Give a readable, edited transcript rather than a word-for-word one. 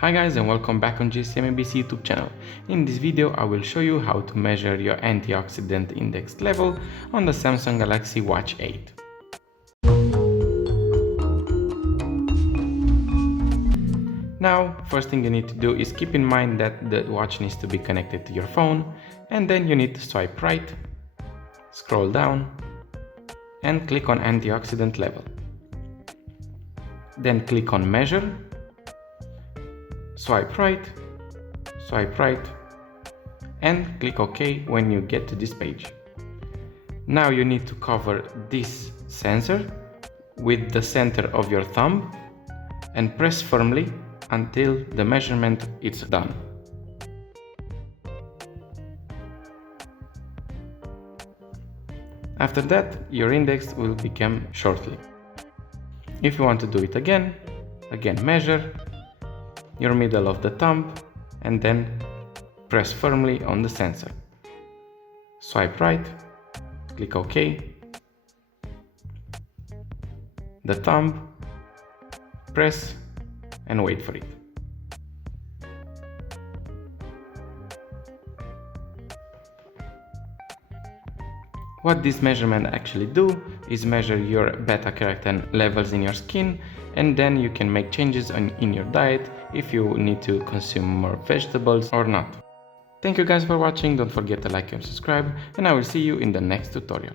Hi guys, and welcome back on GSM-ABC YouTube channel. In this video I will show you how to measure your antioxidant index level on the Samsung Galaxy Watch 8. Now, first thing you need to do is keep in mind that the watch needs to be connected to your phone, and then you need to swipe right, scroll down, and click on antioxidant level. Then click on measure, swipe right, and click OK when you get to this page. Now you need to cover this sensor with the center of your thumb and press firmly until the measurement is done. After that, your index will become shortly. If you want to do it again measure your middle of the thumb and then press firmly on the sensor. Swipe right, click OK. The thumb, press and wait for it. What this measurement actually do is measure your beta-carotene levels in your skin, and then you can make changes in your diet if you need to consume more vegetables or not. Thank you guys for watching, don't forget to like and subscribe, and I will see you in the next tutorial.